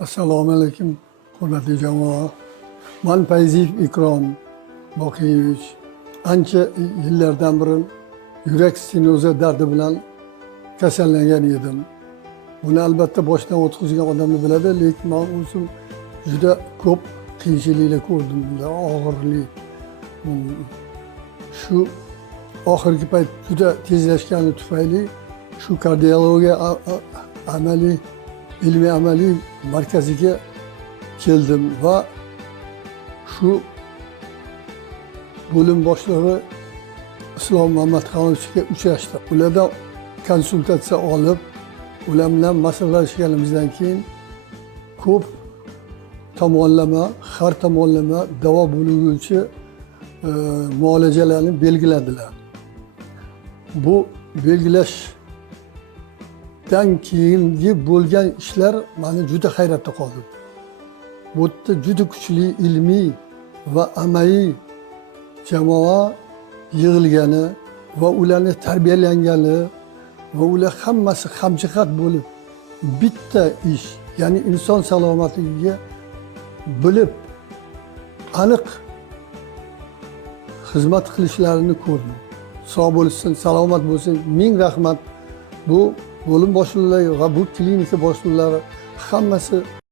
Assalomu alaykum, hurmatli jamoa. Men Fayziyev Ikrom Boqiyevich. Ancha yillardan beri yurak stenozi dardi bilan kasallangan edim. Buni albatta boshdan o'tkazgan odamlar biladi, lekin men o'zim juda ko'p qiyinchiliklar ko'rdim, og'irlik. Shu oxirgi payt juda tezlashgani tufayli shu kardiologiya ilmiy amaliy markaziga keldim va shu bo'lim boshlig'i Islom Mamatxonovichga uchrashdim. Ulardan konsultatsiya olib, ular bilan maslahashganimizdan keyin ko'p tomonlama, har tomonlama davo bo'luvchi muolajalarni belgiladilar. Bu belgilashdan keyingi bo'lgan ishlar meni juda hayratda qoldirdi. Bu yerda juda kuchli ilmiy va amaliy jamoa yig'ilgani va ularni tarbiyalangani va ular hammasi hamjihat bo'lib bitta ish, ya'ni inson salomatligiga bilib aniq xizmat qilishlarini ko'rdim. Sog' bo'lsin, salomat bo'lsin, ming rahmat. Bu bo'lim boshliqlari va bu klinika boshliqlari hammasi